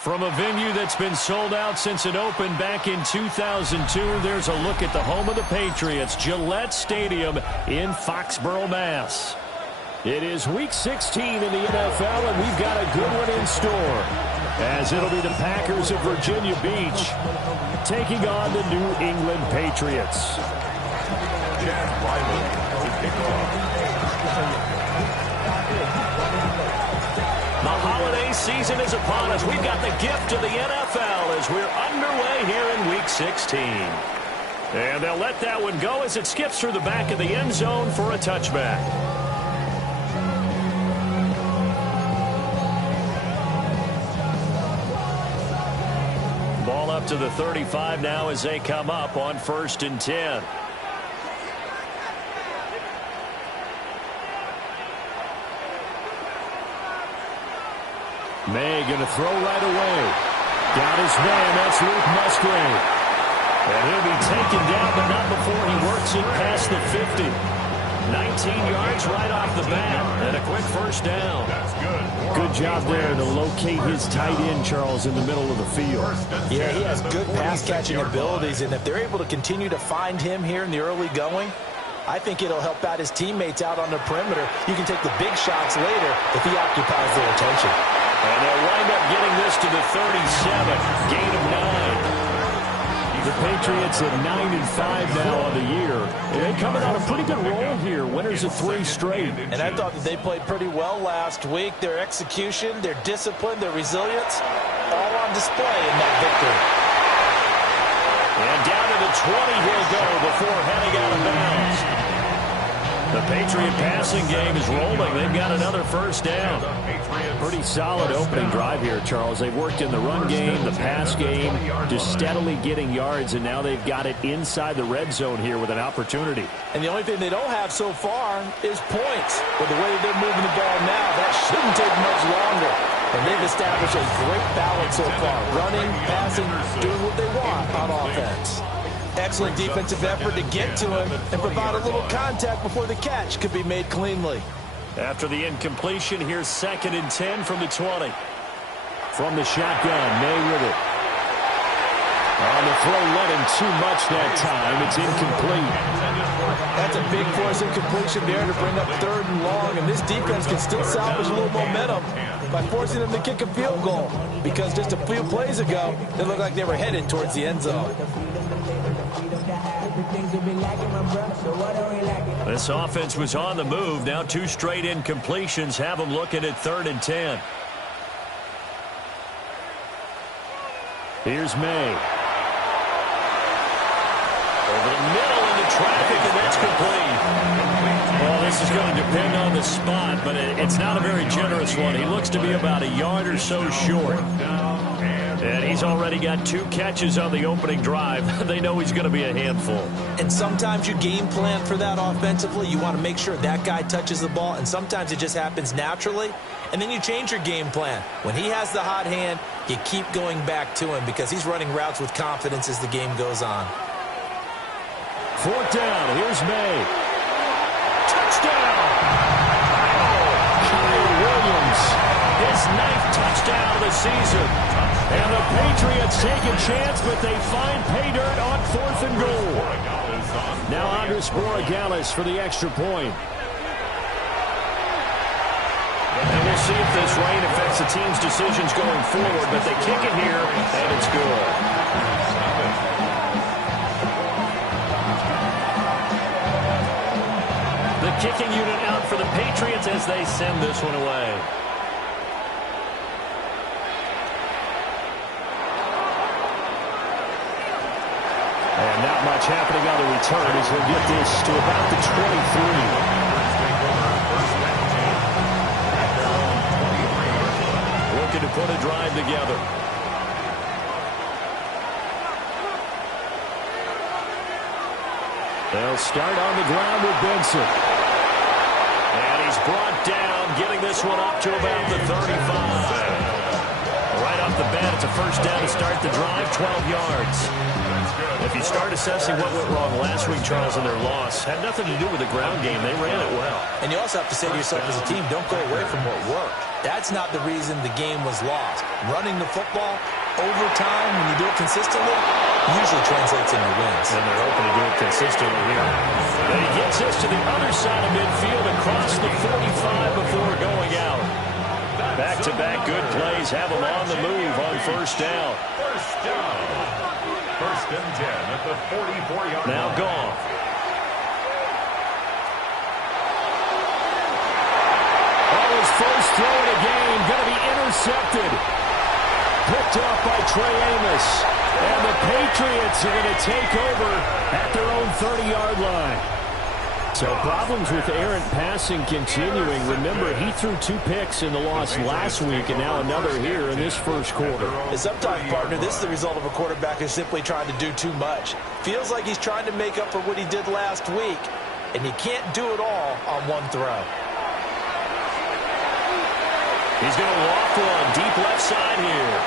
From a venue that's been sold out since it opened back in 2002, there's a look at the home of the Patriots, Gillette Stadium in Foxborough, Mass. It is Week 16 in the NFL, and we've got a good one in store, as it'll be the Packers of Virginia Beach taking on the New England Patriots. The holiday season is upon us. We've got the gift of the NFL as we're underway here in Week 16. And they'll let that one go as it skips through the back of the end zone for a touchback. Ball up to the 35 now as they come up on 1st and 10. May going to throw right away. Got his man. That's Luke Musgrave. And he'll be taken down, but not before he works it past the 50. 19 yards right off the bat. And a quick first down. Good job there to locate his tight end, Charles, in the middle of the field. Yeah, he has good pass-catching abilities, and if they're able to continue to find him here in the early going, I think it'll help out his teammates out on the perimeter. You can take the big shots later if he occupies their attention. And they'll wind up getting this to the 37. Gain of 9. The Patriots at 9-5 now on the year. They're coming on a pretty good roll here. Winners of 3 straight. And I thought that they played pretty well last week. Their execution, their discipline, their resilience, all on display in that victory. And down to the 20 he'll go before heading out of bounds. The Patriot passing game is rolling. They've got another first down. Pretty solid opening drive here, Charles. They've worked in the run game, the pass game, just steadily getting yards, and now they've got it inside the red zone here with an opportunity. And the only thing they don't have so far is points. With the way they're moving the ball now, that shouldn't take much longer. And they've established a great balance so far. Running, passing, doing what they want on offense. Excellent defensive effort to get to him and provide a little contact before the catch could be made cleanly. After the incompletion, here's 2nd and 10 from the 20. From the shotgun, May with it. On the throw, let him too much that time. It's incomplete. That's a big force incompletion there to bring up 3rd and long, and this defense can still salvage a little momentum by forcing them to kick a field goal, because just a few plays ago, it looked like they were headed towards the end zone. This offense was on the move. Now 2 straight incompletions have them looking at 3rd and 10. Here's May. Over the middle into traffic, and that's complete. Well, this is going to depend on the spot, but it's not a very generous one. He looks to be about a yard or so short. And he's already got 2 catches on the opening drive. They know he's going to be a handful. And sometimes you game plan for that offensively. You want to make sure that guy touches the ball, and sometimes it just happens naturally. And then you change your game plan. When he has the hot hand, you keep going back to him because he's running routes with confidence as the game goes on. 4th down. Here's May. Touchdown! Kyle Williams. His 9th touchdown of the season. And the Patriots take a chance, but they find pay dirt on 4th and goal. Now Andres Borregales for the extra point. And we'll see if this rain affects the team's decisions going forward, but they kick it here, and it's good. The kicking unit out for the Patriots as they send this one away. Not much happening on the return as he'll get this to about the 23. Looking to put a drive together. They'll start on the ground with Benson. And he's brought down, getting this one up to about the 35. Right off the bat, it's a first down to start the drive, 12 yards. If you start assessing what went wrong last week, Charles, in their loss, had nothing to do with the ground game. They ran it well. And you also have to say to yourself as a team, don't go away from what worked. That's not the reason the game was lost. Running the football over time, when you do it consistently, usually translates into wins. And they're hoping to do it consistently here. And he gets this to the other side of midfield across the 45 before going out. Back-to-back good plays have them on the move on first down. First down. First and 10 at the 44-yard line. Now Goff. His first throw in a game going to be intercepted. Picked off by Trey Amos. And the Patriots are going to take over at their own 30-yard line. So problems with errant passing continuing. Remember, he threw 2 picks in the loss last week and now another here in this first quarter. Sometimes, partner, this is the result of a quarterback who's simply trying to do too much. Feels like he's trying to make up for what he did last week, and you can't do it all on one throw. He's going to loft one deep left side here.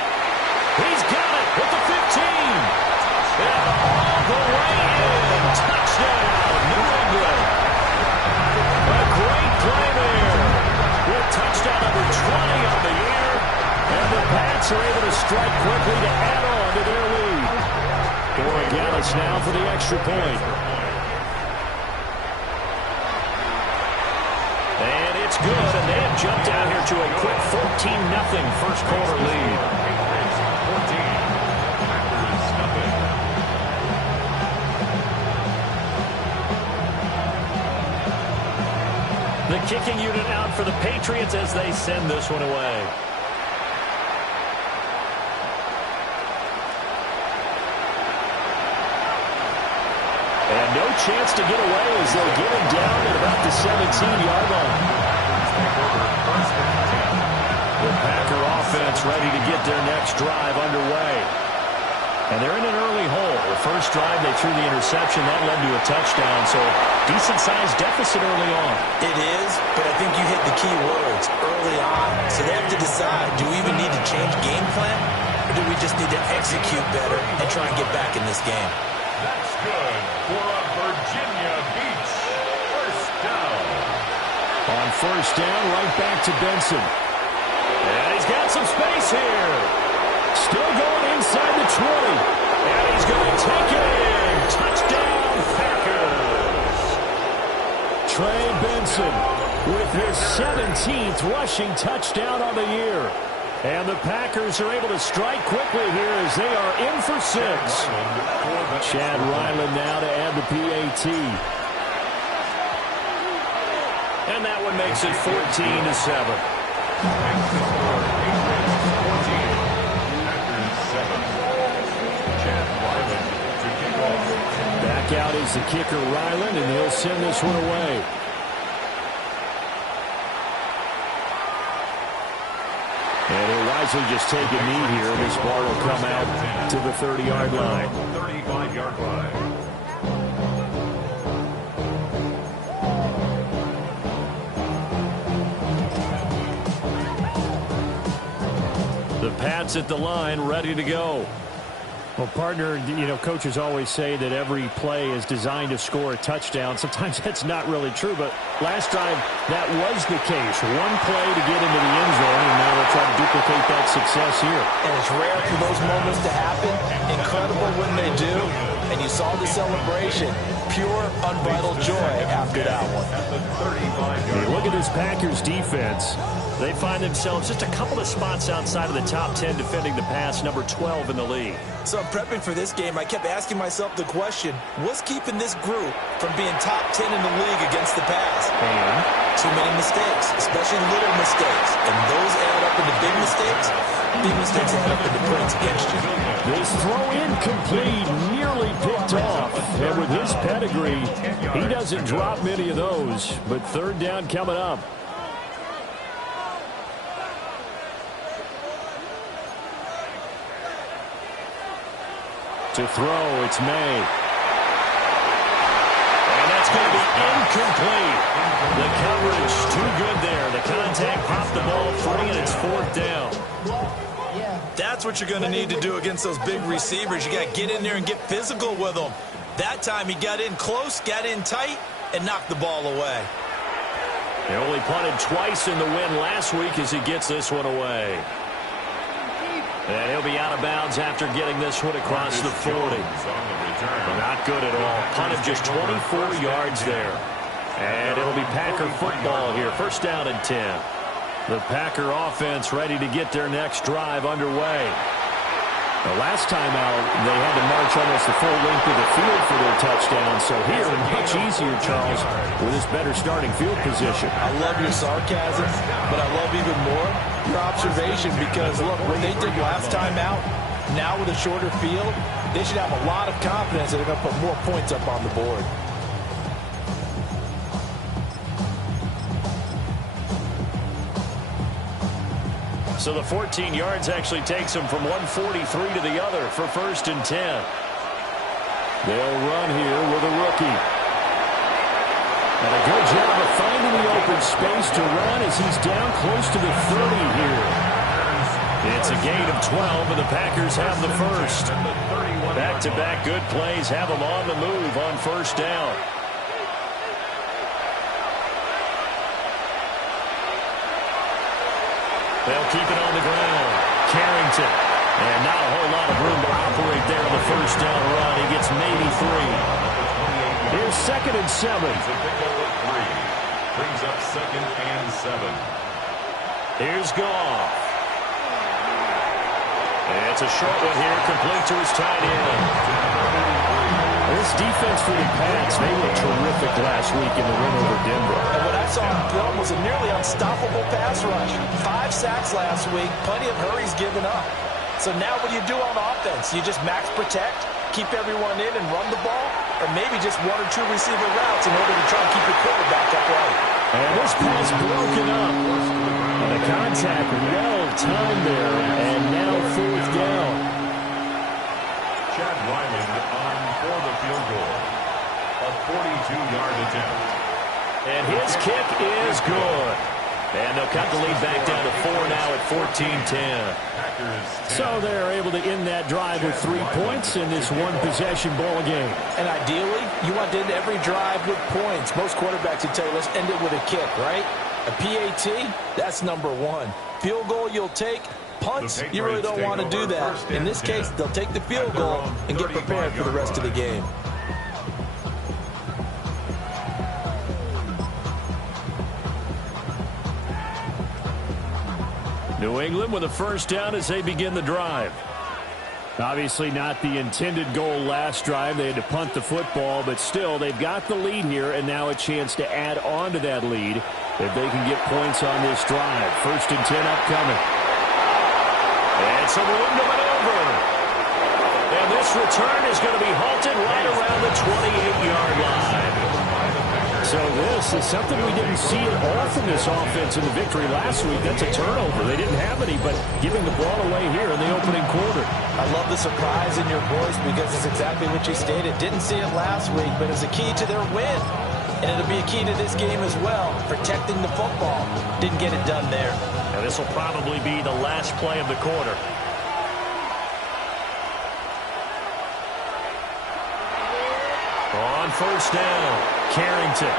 He's got it at the 15. And all the way in. Touchdown, New England. A great play there. With touchdown number 20 on the year. And the Pats are able to strike quickly to add on to their lead. Corey Gallis now for the extra point. And it's good, and they have jumped out here to a quick 14-0 first quarter lead. The kicking unit out for the Patriots as they send this one away. And no chance to get away as they'll get him down at about the 17-yard line. The Packer offense ready to get their next drive underway. And they're in an early hole. The first drive, they threw the interception. That led to a touchdown, so decent-sized deficit early on. It is, but I think you hit the key words early on. So they have to decide, do we even need to change game plan, or do we just need to execute better and try and get back in this game? That's good for a Virginia Beach first down. On first down, right back to Benson. And he's got some space here. Still going inside the 20. And he's going to take it in. Touchdown, Packers. Trey Benson with his 17th rushing touchdown on the year. And the Packers are able to strike quickly here as they are in for 6. Chad Ryland now to add the PAT. And that one makes it 14-7. Back out is the kicker Ryland, and he'll send this one away. And he'll wisely just take a knee here. This ball will come out to the 30-yard line. 35-yard line. The Pats at the line, ready to go. Well, partner, you know, coaches always say that every play is designed to score a touchdown. Sometimes that's not really true, but last drive, that was the case. One play to get into the end zone, and now they'll try to duplicate that success here. And it's rare for those moments to happen. Incredible when they do. And you saw the celebration. Pure, unbridled joy after that one. Hey, look at this Packers defense. They find themselves just a couple of spots outside of the top 10 defending the pass, number 12 in the league. So prepping for this game, I kept asking myself the question, what's keeping this group from being top 10 in the league against the pass? And too many mistakes, especially little mistakes. And those add up into big mistakes. Big mistakes add up into points against you. This throw incomplete, nearly picked picked off. And with his pedigree, he doesn't drop many of those. But third down coming up. To throw, it's May. And that's going to be incomplete. The coverage too good there. The contact popped the ball free, and it's fourth down. That's what you're going to need to do against those big receivers. You got to get in there and get physical with them. That time he got in close, got in tight, and knocked the ball away. He only punted twice in the win last week as he gets this one away. And he'll be out of bounds after getting this one across the 40. Not good at all. Punted just 24 yards there. And it'll be Packer football here. First down and 10. The Packer offense ready to get their next drive underway. The last time out, they had to march almost the full length of the field for their touchdown. So here, much easier, Charles, with this better starting field position. I love your sarcasm, but I love even more your observation because, look, what they did last time out, now with a shorter field, they should have a lot of confidence that they're going to put more points up on the board. So the 14 yards actually takes them from 143 to the other for first and 10. They'll run here with a rookie. And a good job of finding the open space to run as he's down close to the 30 here. It's a gain of 12, and the Packers have the first. Back-to-back good plays have them on the move on first down. They'll keep it on the ground. Carrington. And not a whole lot of room to operate there on the first down run. He gets maybe 3. Here's second and 7. Brings up second and 7. Here's Goff. And it's a short one here, complete to his tight end. This defense for the Pats, they were terrific last week in the win over Denver. And what I saw in film was a nearly unstoppable pass rush. 5 sacks last week, plenty of hurries given up. So now what do you do on offense? You just max protect, keep everyone in and run the ball, or maybe just 1 or 2 receiver routes in order to try and keep your quarterback upright. And this pass broken up. And the contact well timed there, and now fourth down. Chad Ryland on for the field goal. A 42-yard attempt. And his kick is good. And they'll cut the lead back down to 4 now at 14-10. So they're able to end that drive with 3 points in this one-possession ball game. And ideally, you want to end every drive with points. Most quarterbacks would tell you, let's end it with a kick, right? A PAT, that's number 1. Field goal you'll take. Punts, you really don't want to do that. In this case, they'll take the field goal and get prepared for the rest of the game. New England with a first down as they begin the drive. Obviously not the intended goal last drive. They had to punt the football, but still they've got the lead here and now a chance to add on to that lead if they can get points on this drive. First and 10 upcoming. And some room to maneuver. And this return is going to be halted right around the 28-yard line. So this is something we didn't see at all from this offense in the victory last week. That's a turnover. They didn't have any, but giving the ball away here in the opening quarter. I love the surprise in your voice because it's exactly what you stated. Didn't see it last week, but it's a key to their win. And it'll be a key to this game as well, protecting the football. Didn't get it done there. Now this will probably be the last play of the quarter. On first down, Carrington.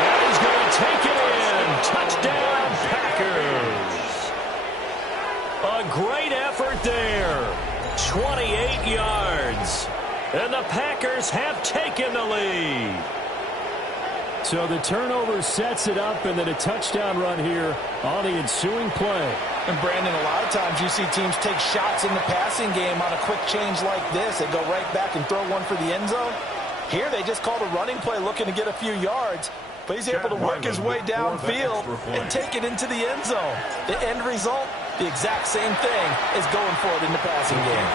And he's going to take it in. Touchdown, Packers. A great effort there. 28 yards. And the Packers have taken the lead. So the turnover sets it up, and then a touchdown run here on the ensuing play. And, Brandon, a lot of times you see teams take shots in the passing game on a quick change like this. They go right back and throw one for the end zone. Here they just called a running play looking to get a few yards. But he's able to work his way downfield and take it into the end zone. The end result, the exact same thing as going for it in the passing game.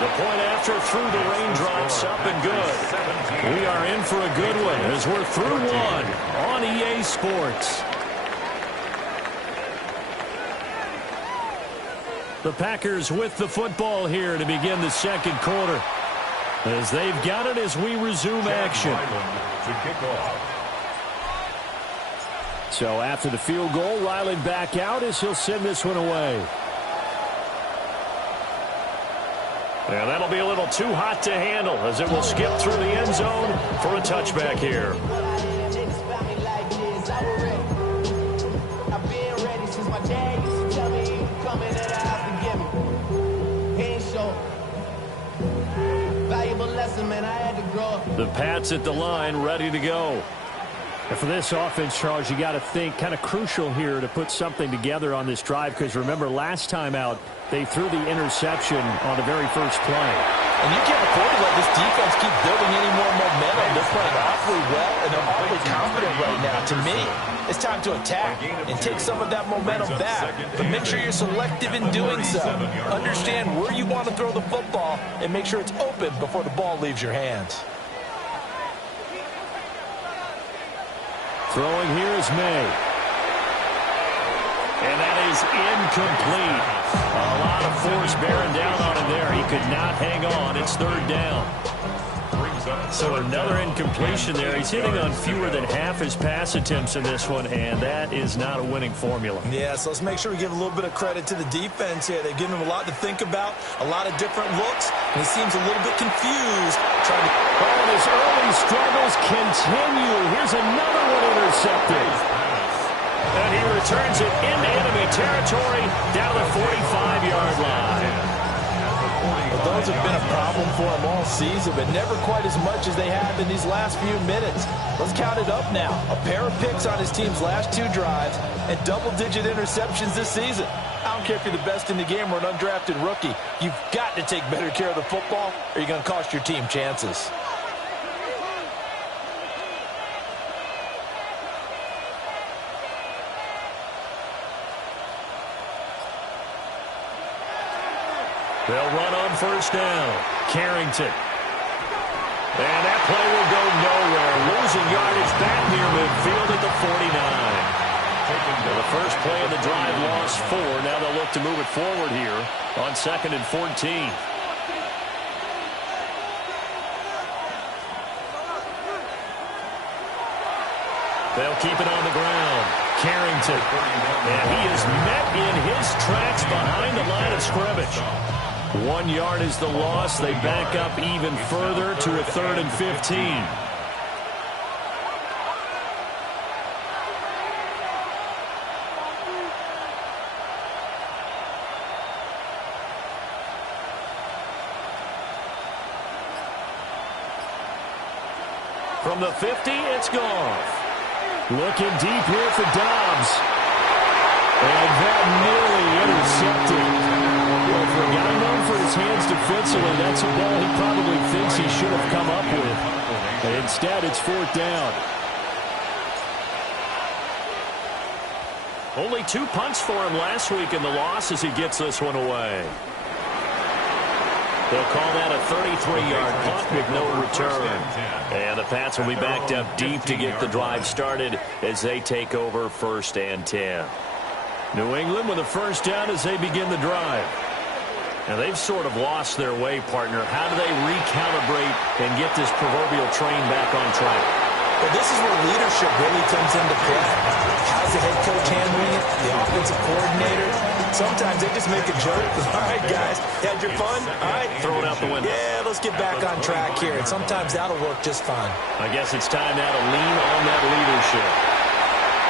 The point after through the raindrops, up and good. We are in for a good one as we're through one on EA Sports. The Packers with the football here to begin the second quarter, as they've got it as we resume action. So after the field goal, Ryland back out as he'll send this one away. And that'll be a little too hot to handle as it will skip through the end zone for a touchback here. The Pats at the line, ready to go. And for this offense, Charles, you got to think kind of crucial here to put something together on this drive, because remember last time out they threw the interception on the very first play. And you can't afford to let this defense keep building any more momentum. They're playing awfully well, and they're awfully confident right now. To me, it's time to attack and take some of that momentum back. But make sure you're selective in doing so. Understand where you want to throw the football and make sure it's open before the ball leaves your hands. Throwing here is May. And that is incomplete. A lot of force bearing down on him there. He could not hang on. It's third down. So another incompletion there. He's hitting on fewer than half his pass attempts in this one, and that is not a winning formula. Yeah, so let's make sure we give a little bit of credit to the defense here. They've given him a lot to think about, a lot of different looks, and he seems a little bit confused. And his early struggles continue. Here's another one intercepted. And he returns it into enemy territory down the 45-yard line. Well, those have been a problem for him all season, but never quite as much as they have in these last few minutes. Let's count it up now. A pair of picks on his team's last two drives and double-digit interceptions this season. I don't care if you're the best in the game or an undrafted rookie. You've got to take better care of the football or you're going to cost your team chances. They'll run on first down. Carrington. And that play will go nowhere. Losing yardage back near midfield at the 49. The first play of the drive lost 4. Now they'll look to move it forward here on 2nd and 14. They'll keep it on the ground. Carrington. And he is met in his tracks behind the line of scrimmage. 1 yard is the loss. They back up even further to a 3rd and 15. From the 50, it's Goff. Looking deep here for Dobbs. And that nearly intercepted. Well, for a guy known for his hands defensively, that's a ball he probably thinks he should have come up with. And instead, it's 4th down. Only 2 punts for him last week in the loss as he gets this one away. They'll call that a 33-yard punt with no return. And the Pats will be backed up deep to get the drive started as they take over 1st and 10. New England with a first down as they begin the drive. Now, they've sort of lost their way, partner. How do they recalibrate and get this proverbial train back on track? Well, this is where leadership really comes into play. How's the head coach handling it? The offensive coordinator? Sometimes they just make a joke. All right, guys, had your fun? All right. Throw it out the window. Yeah, let's get back on track here. And sometimes that'll work just fine. I guess it's time now to lean on that leadership.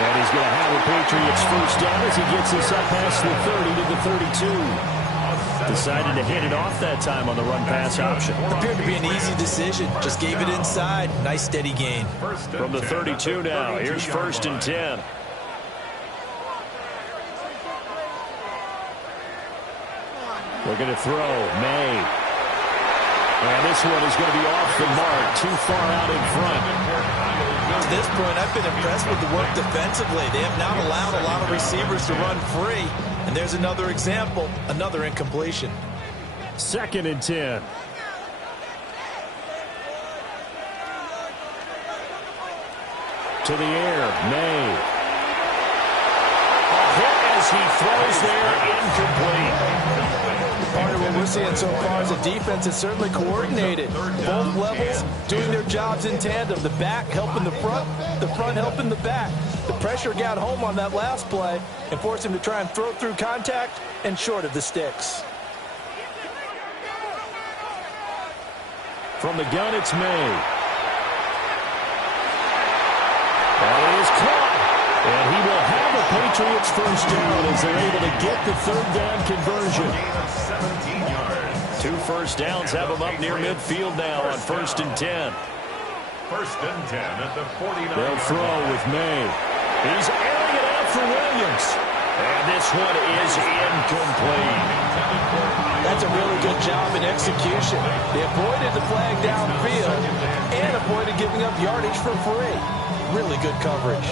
And he's going to have the Patriots first down as he gets this up past the 30 to the 32. Decided to hit it off that time on the run-pass option. Appeared to be an easy decision. Just gave it inside. Nice steady gain. From the 32 now, here's 1st and 10. Looking to throw. May. And this one is going to be off the mark, too far out in front. To this point, I've been impressed with the work defensively. They have not allowed a lot of receivers to run free. And there's another example, another incompletion. 2nd and 10. To the air, May. A hit as he throws there, incomplete. Part of what we're seeing so far is a defense that's certainly coordinated. Both levels doing their jobs in tandem. The back helping the front helping the back. The pressure got home on that last play and forced him to try and throw through contact and short of the sticks. From the gun, it's May. That is caught. And he will have a Patriots first down as they're able to get the 3rd down conversion. 2 first downs have them up near midfield now on 1st and 10. 1st and 10 at the 49. They'll throw with May. He's airing it out for Williams. And this one is incomplete. That's a really good job in execution. They avoided the flag downfield and avoided giving up yardage for free. Really good coverage.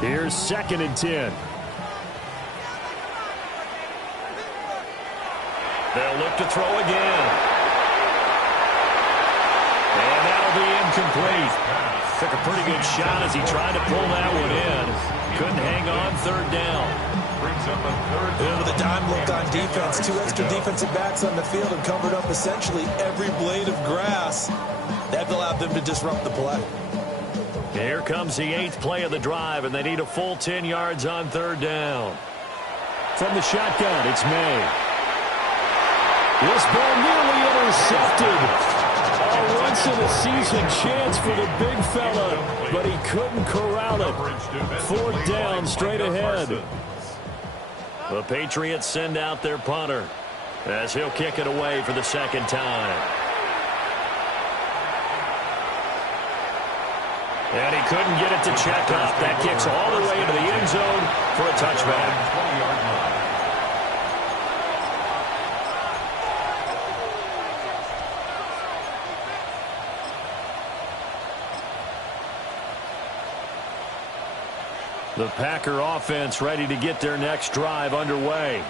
Here's 2nd and 10. They'll look to throw again. And that'll be incomplete. Took a pretty good shot as he tried to pull that one in. Couldn't hang on 3rd down. Brings up a 3rd down. With a dime look on defense, 2 extra defensive backs on the field and covered up essentially every blade of grass. That allowed them to disrupt the play. Here comes the 8th play of the drive, and they need a full 10 yards on 3rd down. From the shotgun, it's May. This ball nearly intercepted. A once-in-a-season chance for the big fella, but he couldn't corral it. 4th down straight ahead. The Patriots send out their punter as he'll kick it away for the 2nd time. And he couldn't get it to check up. That kicks all the way into the end zone for a touchback. The Packer offense ready to get their next drive underway.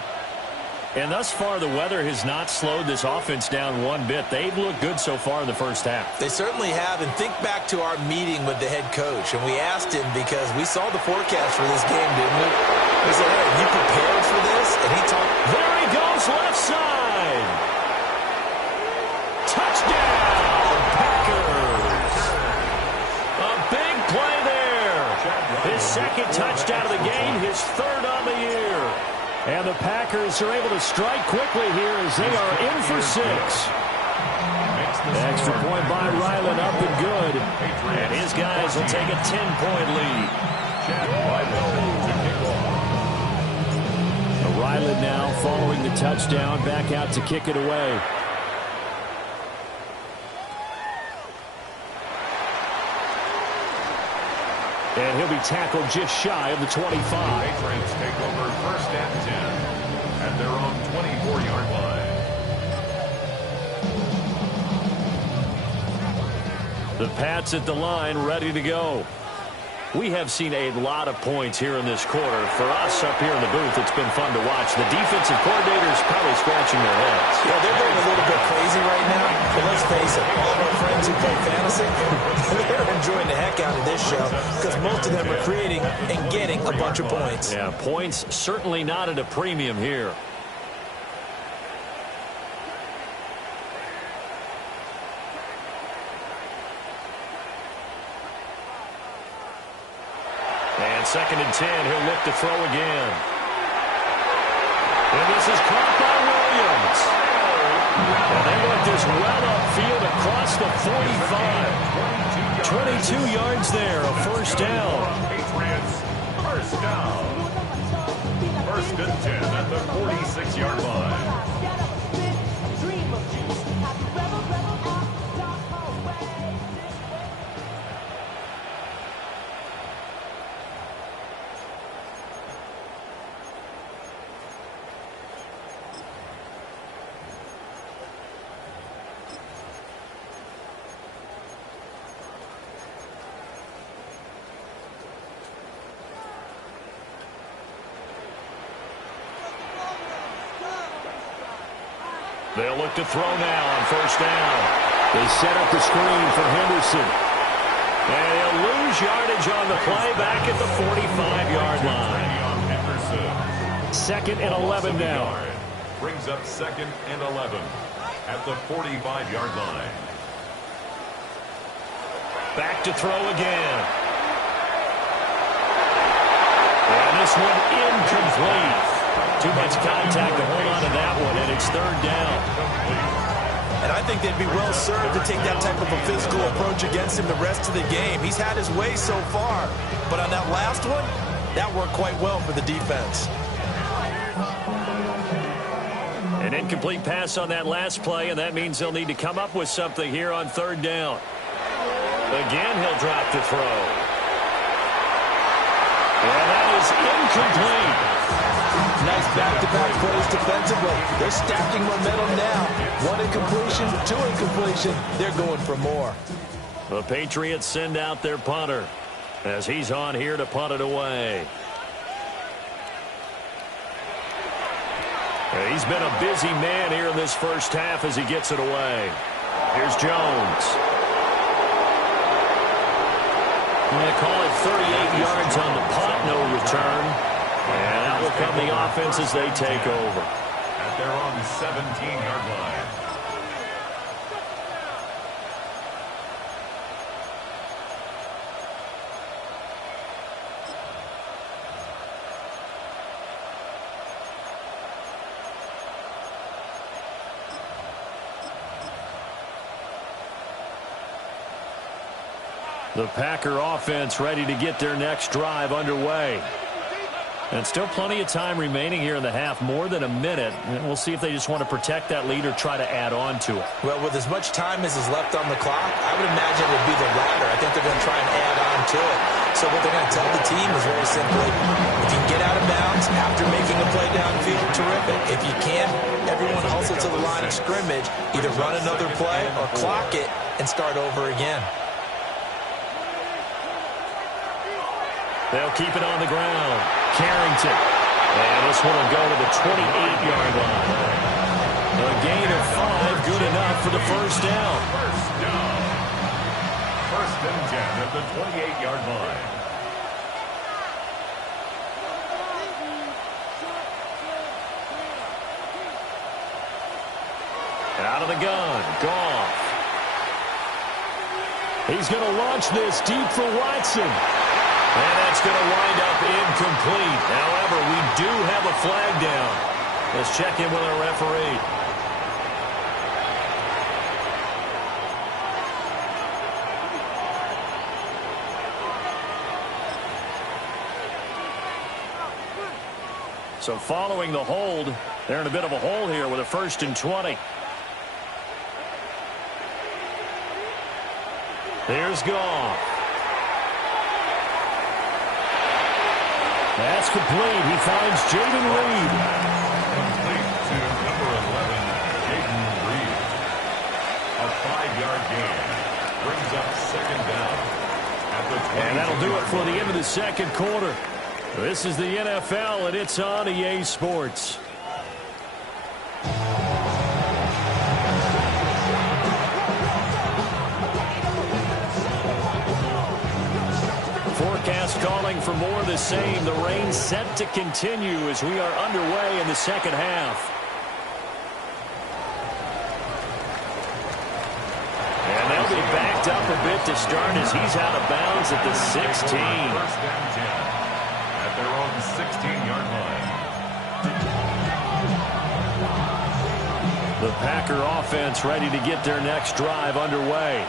And thus far, the weather has not slowed this offense down one bit. They've looked good so far in the first half. They certainly have. And think back to our meeting with the head coach. And we asked him because we saw the forecast for this game, didn't we? We said, hey, are you prepared for this? And he talked. There he goes, left side. Touchdown, Packers. A big play there. His 2nd touchdown of the game, his 3rd on the year. And the Packers are able to strike quickly here as they are in for 6. Extra point by Ryland, up and good. And his guys will take a 10-point lead. Ryland now following the touchdown, back out to kick it away. And he'll be tackled just shy of the 25. Patriots take over 1st and 10 at their own 24-yard line. The Pats at the line, ready to go. We have seen a lot of points here in this quarter. For us up here in the booth, it's been fun to watch. The defensive coordinators probably scratching their heads. Yeah, they're going a little bit crazy right now. But let's face it, all of our friends who play fantasy, they're enjoying the heck out of this show because most of them are creating and getting a bunch of points. Yeah, points certainly not at a premium here. And 2nd and 10, he'll look to throw again. And this is caught by Williams. And they let this well upfield across the 45. 22 yards there, a 1st down. Patriots, 1st down. 1st and 10 at the 46-yard line. They'll look to throw now on first down. They set up the screen for Henderson. And he'll lose yardage on the play back at the 45-yard line. 2nd and 11 now. Brings up 2nd and 11 at the 45-yard line. Back to throw again. And this one incomplete. Too much contact to hold on to that one, and it's 3rd down. And I think they'd be well served to take that type of a physical approach against him the rest of the game. He's had his way so far, but on that last one, that worked quite well for the defense. An incomplete pass on that last play, and that means they'll need to come up with something here on 3rd down. Again, he'll drop to throw. And that is incomplete. Nice back-to-back plays defensively. They're stacking momentum now. 1 incompletion, 2 incompletion. They're going for more. The Patriots send out their punter as he's on here to punt it away. He's been a busy man here in this first half as he gets it away. Here's Jones. I'm going to call it 38 yards on the punt, no return. And that will come the offense as they take over. At their own 17-yard line. The Packer offense ready to get their next drive underway. And still plenty of time remaining here in the half, more than a minute. And we'll see if they just want to protect that lead or try to add on to it. Well, with as much time as is left on the clock, I would imagine it would be the latter. I think they're going to try and add on to it. So what they're going to tell the team is very simply, if you can get out of bounds after making a play downfield, terrific. If you can't, everyone hustle to the line of scrimmage, either run another play or clock it and start over again. They'll keep it on the ground. Carrington. And this one will go to the 28-yard line. A gain of 5, good enough for the first down. First down. 1st and 10 at the 28-yard line. Out of the gun. Goff. He's going to launch this deep for Watson. And that's going to wind up incomplete. However, we do have a flag down. Let's check in with our referee. So following the hold, they're in a bit of a hole here with a 1st and 20. Here's Goff. That's complete. He finds Jaden Reed. Complete to number 11, Jaden Reed. A 5-yard gain. Brings up 2nd down. At the and that'll do it for the end of the 2nd quarter. This is the NFL, and it's on EA Sports. Forecast calling for more of the same. The rain set to continue as we are underway in the 2nd half. And they'll be backed up a bit to start as he's out of bounds at the 16. 1st and 10 at their own 16-yard line. The Packer offense ready to get their next drive underway.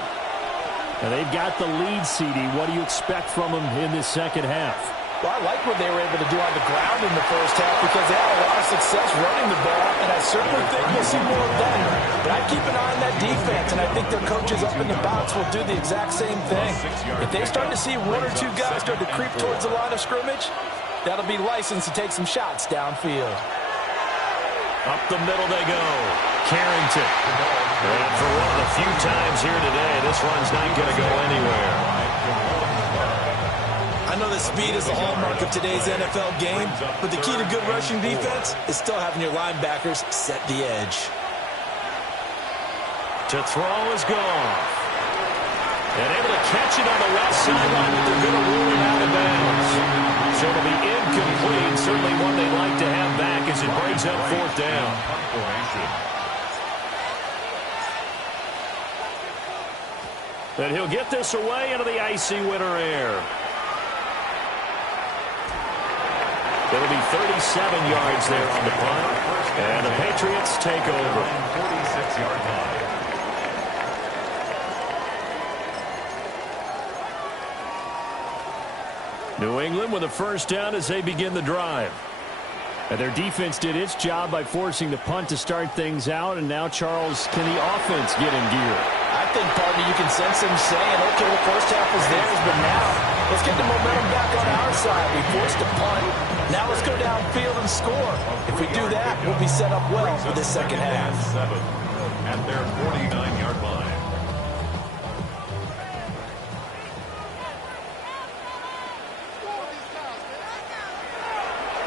And they've got the lead, CD. What do you expect from them in this 2nd half? Well, I like what they were able to do on the ground in the first half because they had a lot of success running the ball, and I certainly think we'll see more of that. But I keep an eye on that defense, and I think their coaches up in the box will do the exact same thing. If they start to see 1 or 2 guys start to creep towards the line of scrimmage, that'll be licensed to take some shots downfield. Up the middle they go. Carrington. And for one of the few times here today, this one's not going to go anywhere. I know that speed is the hallmark of today's NFL game, but the key to good rushing defense is still having your linebackers set the edge. To throw is gone. And able to catch it on the left sideline, but they're going to rule him out of bounds. So it'll be incomplete. Certainly one they'd like to have back as it brings up fourth down. And he'll get this away into the icy winter air. It'll be 37 yards there on the punt. And the Patriots take over. 46-yard line. New England with a first down as they begin the drive. And their defense did its job by forcing the punt to start things out. And now, Charles, can the offense get in gear? I think, partner, you can sense them saying, okay, the first half was theirs, but now let's get the momentum back on our side. We forced a punt. Now let's go downfield and score. If we do that, we'll be set up well for this second half. At their 49-yard line.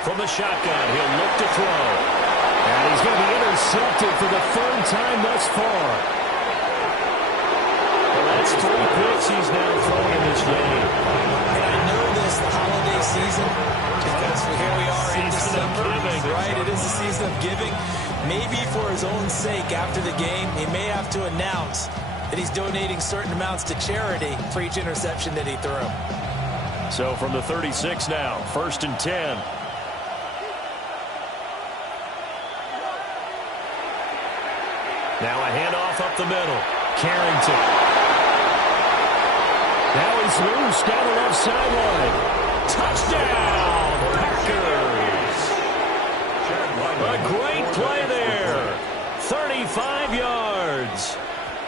From the shotgun, he'll look to throw. And he's going to be intercepted for the third time thus far. Well, that's 3 picks he's now thrown in this game. And I know this, the holiday season, because here we are in December, right? It is the season of giving. Maybe for his own sake, after the game, he may have to announce that he's donating certain amounts to charity for each interception that he threw. So from the 36 now, 1st and 10. Now a handoff up the middle. Carrington. Now he's loose down the left sideline. Touchdown, Packers. A great play there. 35 yards.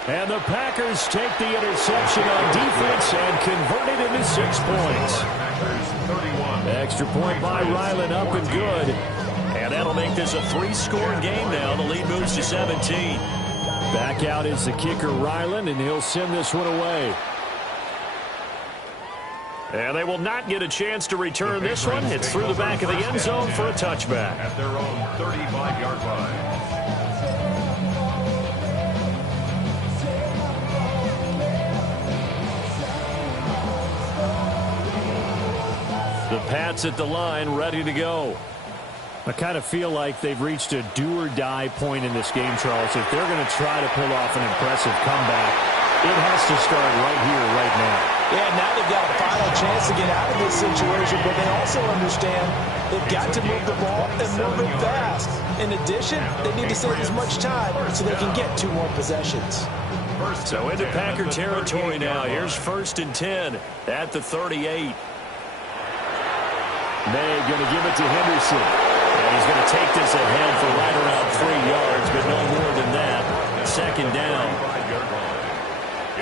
And the Packers take the interception on defense and convert it into 6 points. Extra point by Ryland, up and good. And that'll make this a 3-score game now. The lead moves to 17. Back out is the kicker, Ryland, and he'll send this one away. And they will not get a chance to return this one. It's through the back of the end zone for a touchback. At their own 35-yard line. The Pats at the line, ready to go. I kind of feel like they've reached a do-or-die point in this game, Charles. If they're going to try to pull off an impressive comeback, it has to start right here, right now. Yeah, now they've got a final chance to get out of this situation, but they also understand they've got to move the ball and move it fast. In addition, they need to save as much time so they can get 2 more possessions. So into Packer territory now. Here's 1st and 10 at the 38. May going to give it to Henderson. And he's going to take this ahead for right around 3 yards, but no more than that. 2nd down.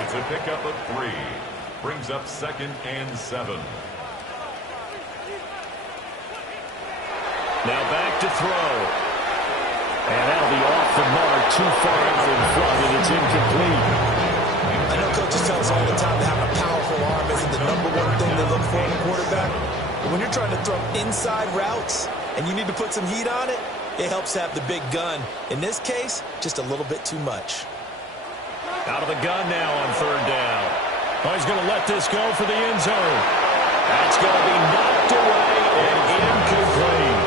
It's a pickup of 3. Brings up 2nd and 7. Now back to throw. And that'll be off the mark, too far out in front, and it's incomplete. I know coaches tell us all the time that having a powerful arm isn't the #1 thing they look for in a quarterback. But when you're trying to throw inside routes and you need to put some heat on it, it helps have the big gun. In this case, just a little bit too much. Out of the gun now on 3rd down. Oh, he's going to let this go for the end zone. That's going to be knocked away and incomplete.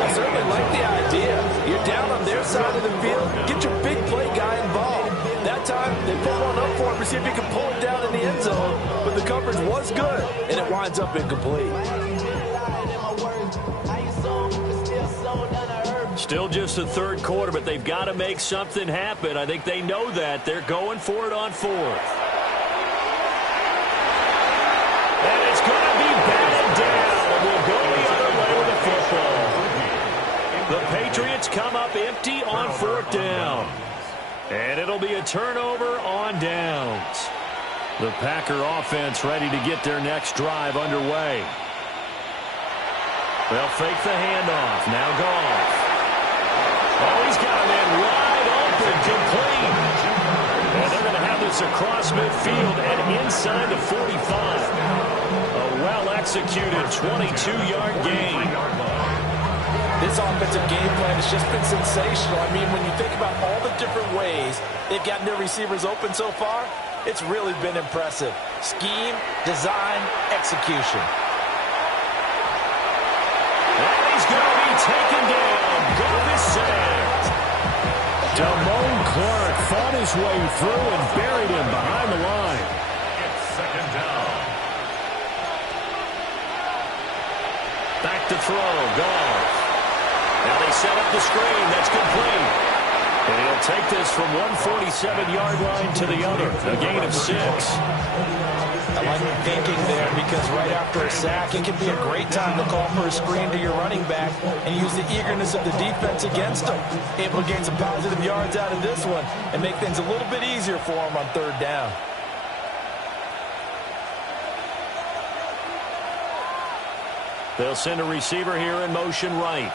I certainly like the idea. You're down on their side of the field. Get your big play guy involved. That time, they put one up for him to see if he can pull it down in the end zone. But the coverage was good, and it winds up incomplete. Still just the 3rd quarter, but they've got to make something happen. I think they know that. They're going for it on 4th. And it's going to be batted down, and we'll go the other way with the football. The Patriots come up empty on 4th down. And it'll be a turnover on downs. The Packer offense ready to get their next drive underway. They'll fake the handoff. Now Goff. Oh, he's got him in wide open, complete. And they're going to have this across midfield and inside the 45. A well-executed 22-yard gain. This offensive game plan has just been sensational. I mean, when you think about all the different ways they've gotten their receivers open so far, it's really been impressive. Scheme, design, execution. And he's going to be taken down. Goff is sacked. Damone Clark fought his way through and buried him behind the line. It's second down. Back to throw. Goff. Now they set up the screen. That's complete. And he'll take this from 147-yard line to the other. A gain of 6. I like the thinking there because right after a sack, it can be a great time to call for a screen to your running back and use the eagerness of the defense against him. Able to gain some positive yards out of this one and make things a little bit easier for him on third down. They'll send a receiver here in motion right.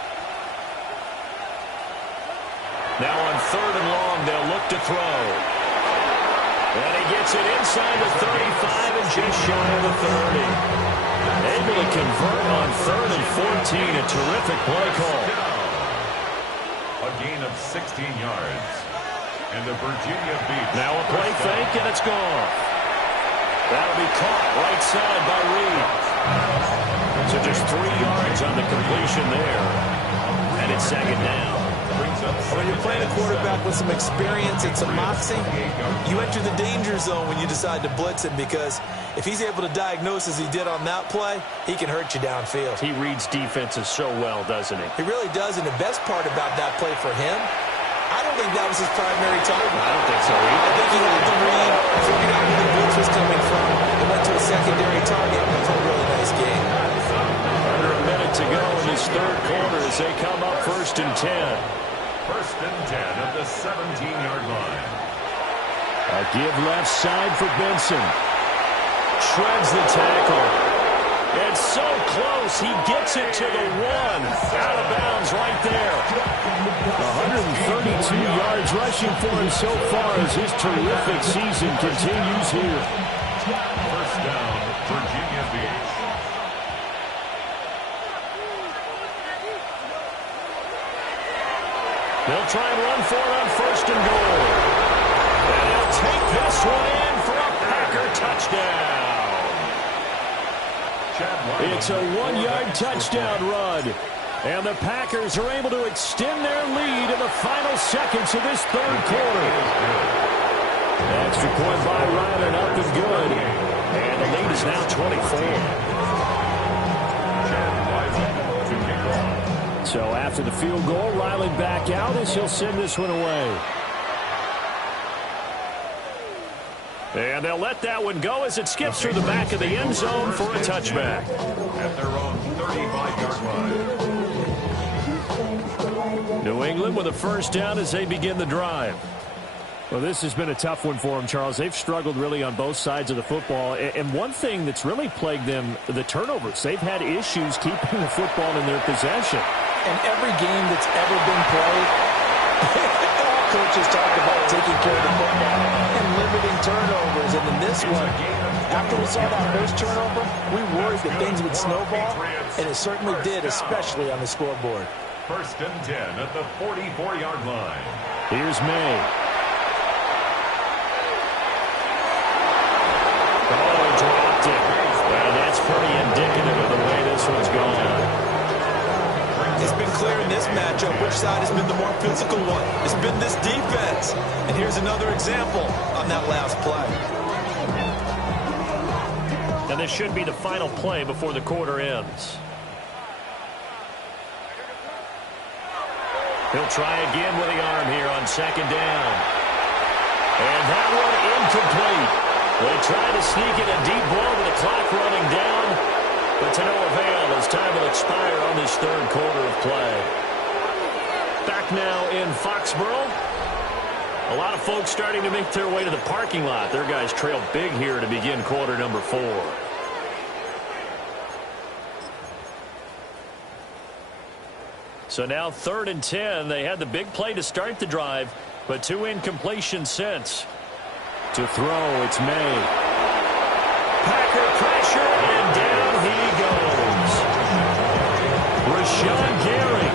Now on third and long, they'll look to throw. And he gets it inside the 35 and just shy of the 30. Able to convert on third and 14. A terrific play call. A gain of 16 yards. And the Virginia Beach. Now a play fake, and it's gone. That'll be caught right side by Reed. So just 3 yards on the completion there. And it's second down. When you're playing a quarterback with some experience and some moxie, you enter the danger zone when you decide to blitz him because if he's able to diagnose as he did on that play, he can hurt you downfield. He reads defenses so well, doesn't he? He really does, and the best part about that play for him, I don't think that was his primary target. I don't think so either. I think he had the read, figured out where the blitz was coming from, and went to a secondary target for a really nice game. Under a minute to go in this third quarter as they come up 1st and 10. 1st and 10 at the 17-yard line. A give left side for Benson. Shreds the tackle. It's so close. He gets it to the 1. Out of bounds right there. 132 yards rushing for him so far as his terrific season continues here. First down, Virginia Beach. They'll try and run for it on 1st and goal. And he'll take this one in for a Packer touchdown. It's a 1-yard touchdown run. And the Packers are able to extend their lead in the final seconds of this third quarter. Extra point by Ryland up and good. And the lead is now 24. So after the field goal, Riley back out as he'll send this one away. And they'll let that one go as it skips through the back of the end zone for a touchback. At their own 35-yard line. New England with a first down as they begin the drive. Well, this has been a tough one for them, Charles. They've struggled really on both sides of the football. And one thing that's really plagued them, the turnovers. They've had issues keeping the football in their possession. And every game that's ever been played, all coaches talk about taking care of the football and limiting turnovers. And in this one, after we saw that first turnover, we worried that things would snowball, and it certainly did, especially on the scoreboard. 1st and 10 at the 44-yard line. Here's May. Oh, dropped it. And that's pretty indicative of the way this one's gone. It's been clear in this matchup which side has been the more physical one. It's been this defense. And here's another example on that last play. And this should be the final play before the quarter ends. He'll try again with the arm here on 2nd down. And that one incomplete. They try to sneak in a deep ball with the clock running down. But to no avail as time will expire on this third quarter of play. Back now in Foxborough. A lot of folks starting to make their way to the parking lot. Their guys trail big here to begin quarter number 4. So now 3rd and 10. They had the big play to start the drive, but 2 incompletions since. To throw, it's May. Packer pressure, and down he goes. Rashawn Gary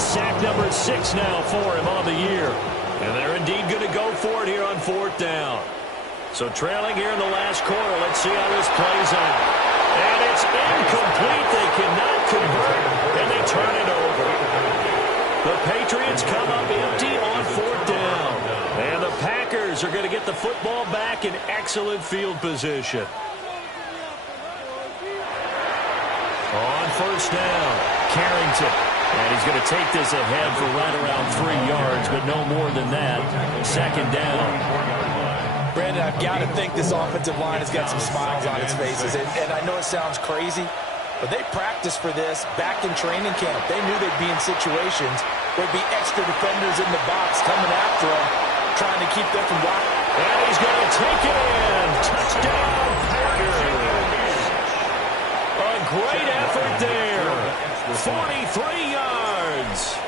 is sack number 6 now for him on the year. And they're indeed going to go for it here on 4th down. So trailing here in the last quarter. Let's see how this plays out. And it's incomplete. They cannot convert, and they turn it over. The Patriots come up empty on 4th down. And the Packers are going to get the football back in excellent field position. On 1st down, Carrington. And he's going to take this ahead for right around 3 yards, but no more than that. 2nd down. Brandon, I've got to think this offensive line has got some smiles on its faces. And I know it sounds crazy, but they practiced for this back in training camp. They knew they'd be in situations where there'd be extra defenders in the box coming after them, trying to keep them from blocking. And he's going to take it in. Touchdown, Packers. A great effort there. 43 yards.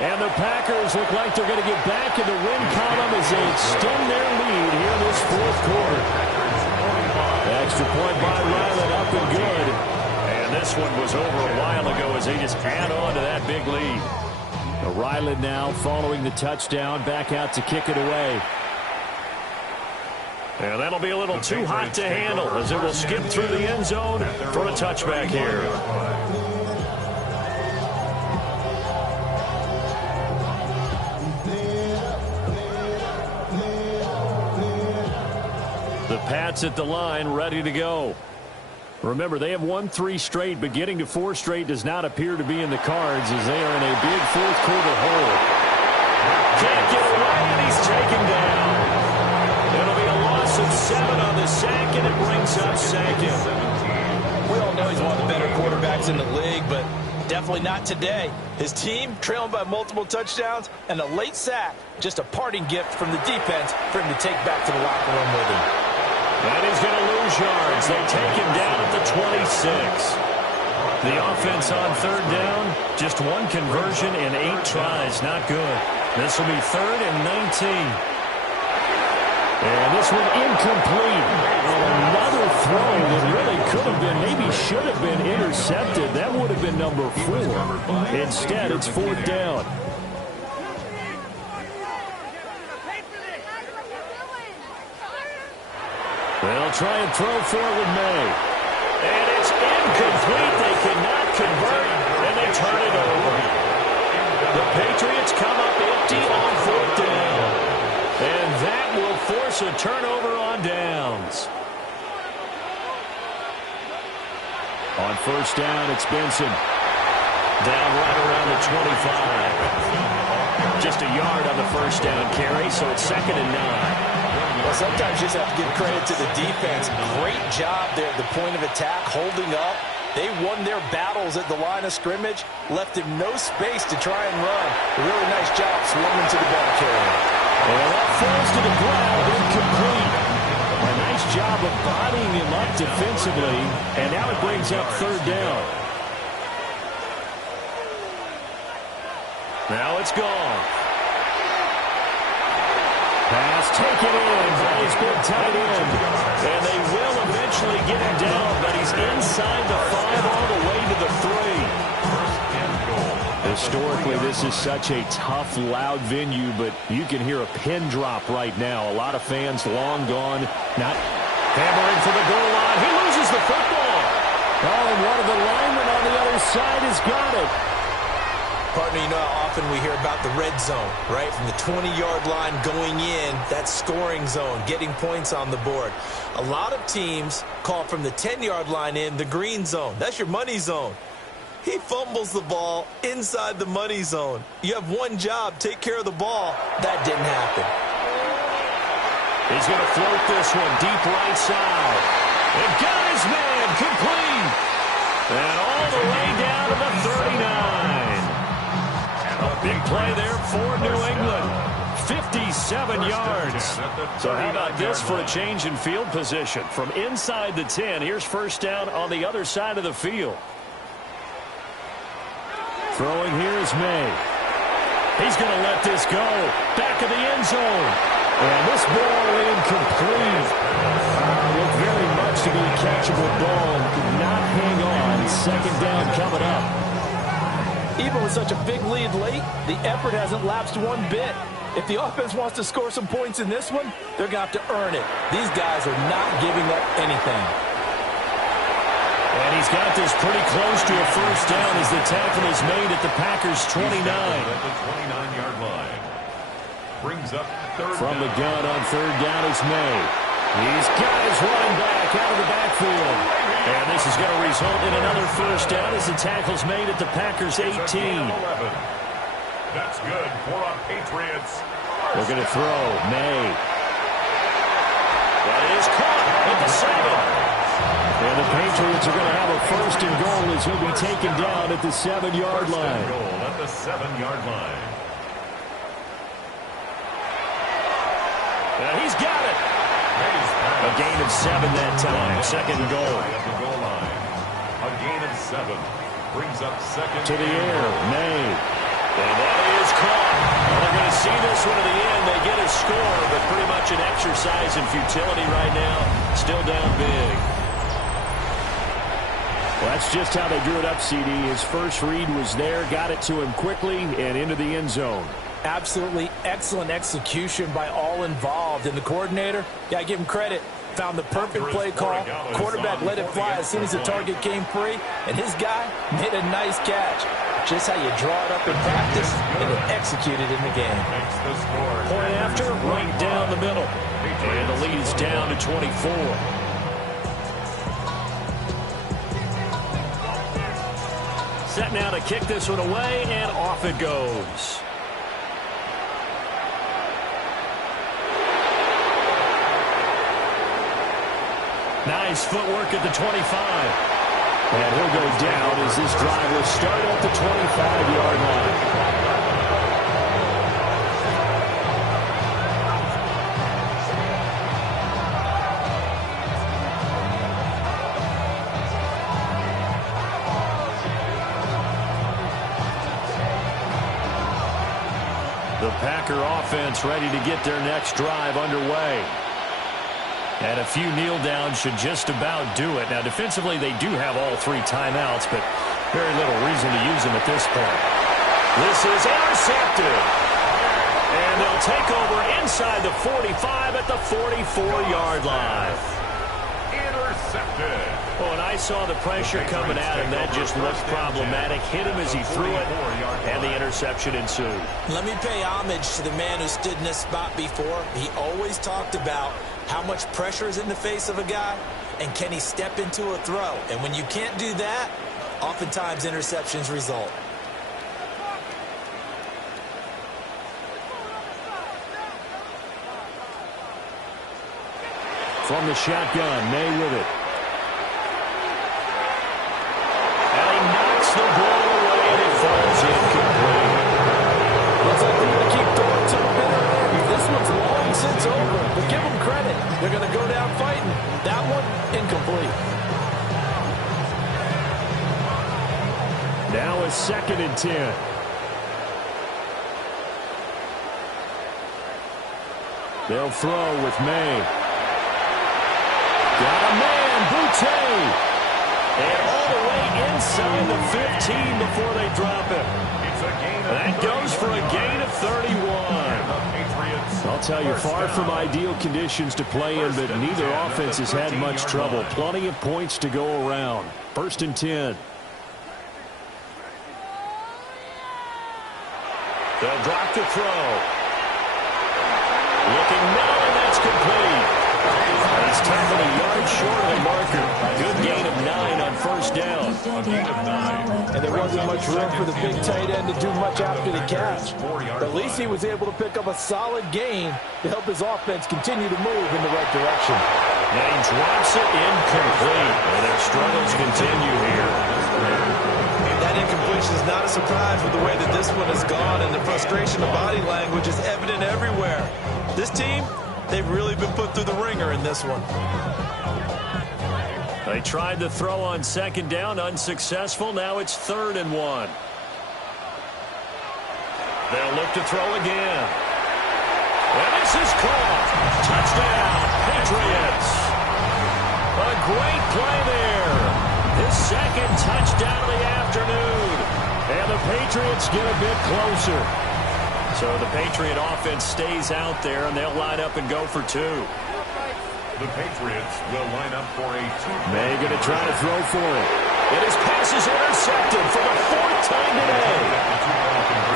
And the Packers look like they're going to get back in the win column as they extend their lead here in this 4th quarter. Extra point by Ryland, up and good. And this one was over a while ago as they just add on to that big lead. Ryland now following the touchdown, back out to kick it away. And that'll be a little too hot to handle as it will skip through the end zone for a touchback here. The Pats at the line, ready to go. Remember, they have won 3 straight, but getting to 4 straight does not appear to be in the cards as they are in a big 4th quarter hole. Can't get away, and he's taken down. It'll be a loss of 7 on the sack, and it brings up 2nd. We all know he's one of the better quarterbacks in the league, but definitely not today. His team trailing by multiple touchdowns and a late sack. Just a parting gift from the defense for him to take back to the locker room with him. And he's going to lose yards. They take him down at the 26. The offense on 3rd down, just 1 conversion in 8 tries. Not good. This will be 3rd and 19. And this one incomplete. Another throw that really could have been, maybe should have been intercepted. That would have been number 4. Instead, it's 4th down. They'll try and throw for it with May. And it's incomplete. They cannot convert, and they turn it over. The Patriots come up empty on 4th down. And that will force a turnover on downs. On 1st down, it's Benson. Down right around the 25. Just a yard on the 1st down carry, so it's 2nd and 9. Well, sometimes you just have to give credit to the defense. Great job there at the point of attack, holding up. They won their battles at the line of scrimmage, left him no space to try and run. A really nice job swarming to the ball carrier. And that falls to the ground, incomplete. A nice job of bodying him up defensively, and now it brings up 3rd down. Now it's gone. Pass taken in by his big tight end. And they will eventually get him down, but he's inside the 5 all the way to the 3. Historically, this is such a tough, loud venue, but you can hear a pin drop right now. A lot of fans long gone, not hammering for the goal line. He loses the football. Oh, and one of the linemen on the other side has got it. Partner, you know how often we hear about the red zone, right? From the 20-yard line going in, that scoring zone, getting points on the board. A lot of teams call from the 10-yard line in the green zone. That's your money zone. He fumbles the ball inside the money zone. You have one job, take care of the ball. That didn't happen. He's going to float this one deep right side. And got his man complete. And all the way down to the 39. A big play there for New England. 57 yards. So how about this for a change in field position? From inside the 10, here's 1st down on the other side of the field. Throwing here is May. He's going to let this go. Back of the end zone. And this ball incomplete. Looked very much to be a catchable ball. Could not hang on. 2nd down coming up. Even with such a big lead late, the effort hasn't lapsed one bit. If the offense wants to score some points in this one, they're going to have to earn it. These guys are not giving up anything. And he's got this pretty close to a first down as the tackle is made at the Packers' 29. At the 29-yard line. Brings up third From the down. gun on third down is May. He's got his running back out of the backfield. And this is going to result in another first down as the tackle's made at the Packers' 18. That's good for our Patriots. They're going to throw. May. That is caught at the 7. And the Patriots are going to have a first and goal as he'll be taken down at the 7-yard line. Goal at the 7-yard line. And he's got it. A gain of 7 that time. Second and goal. At the goal line. A gain of 7. Brings up second. To the air. May. And that is caught. Well, they're going to see this one to the end. They get a score, but pretty much an exercise in futility right now. Still down big. Well, that's just how they drew it up, CD. His first read was there, got it to him quickly, and into the end zone. Absolutely excellent execution by all involved. And the coordinator, yeah, give him credit. Found the perfect play call. Quarterback let it fly as soon as the target came free. And his guy made a nice catch. Just how you draw it up in practice and then execute it in the game. Point after, right down the middle. And the lead is down to 24. Set now to kick this one away, and off it goes. Nice footwork at the 25. And he'll go down as this drive will start at the 25-yard line. The Packer offense ready to get their next drive underway. And a few kneel downs should just about do it. Now, defensively, they do have all 3 timeouts, but very little reason to use them at this point. This is intercepted. And they'll take over inside the 45 at the 44-yard line. Intercepted. Oh, and I saw the pressure coming at him. That just looked problematic. Hit him as he threw it, and the interception ensued. Let me pay homage to the man who stood in this spot before. He always talked about how much pressure is in the face of a guy, and can he step into a throw? And when you can't do that, oftentimes interceptions result. From the shotgun, May with it. And he knocks the ball away, and it falls incomplete. Looks like they're going to keep throwing to the bitter end. This one's long since over, but give them credit. They're going to go down fighting. That one, incomplete. Now a 2nd and 10. They'll throw with May. Got a man, Boutte. And all the way inside the 15 before they drop him. That goes for a gain of 31. I'll tell you, far from ideal conditions to play in, but neither offense has had much trouble. Plenty of points to go around. 1st and 10. They'll drop the throw. Looking now, and that's complete. He's tackled a yard short of the marker. Good gain of 9 on first down. A gain of 9. And there wasn't much room for the big tight end to do much after the catch. But at least he was able to pick up a solid gain to help his offense continue to move in the right direction. And he drops it incomplete. And their struggles continue here. That incompletion is not a surprise with the way that this one has gone, and the frustration of body language is evident everywhere. This team, they've really been put through the ringer in this one. They tried to throw on 2nd down, unsuccessful. Now it's 3rd and 1. They'll look to throw again. And this is caught. Touchdown, Patriots. A great play there. His 2nd touchdown of the afternoon. And the Patriots get a bit closer. So the Patriot offense stays out there, and they'll line up and go for two. The Patriots will line up for a two. May going to try to throw for it. And his pass is intercepted for the fourth time today.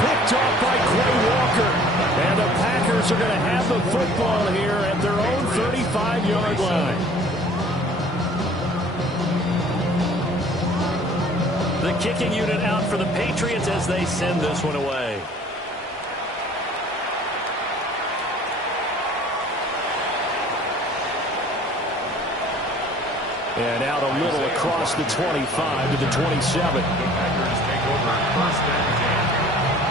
Picked off by Quay Walker. And the Packers are going to have the football here at their own 35-yard line. The kicking unit out for the Patriots as they send this one away. And out a little across the 25 to the 27. The Packers take over first and 10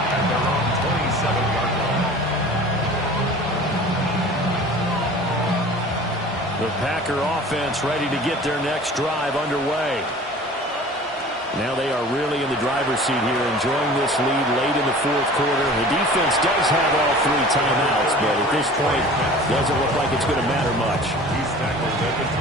at their own 27-yard line. The Packer offense ready to get their next drive underway. Now they are really in the driver's seat here, enjoying this lead late in the fourth quarter. The defense does have all three timeouts, but at this point, doesn't look like it's going to matter much.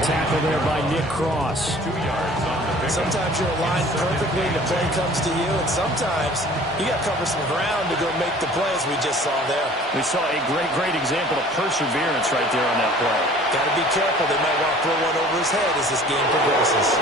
Tackle there by Nick Cross. 2 yards on the pick. Sometimes you're aligned perfectly and the play comes to you, and sometimes you got to cover some ground to go make the play, as we just saw there. We saw a great example of perseverance right there on that play. Got to be careful. They might want to throw one over his head as this game progresses.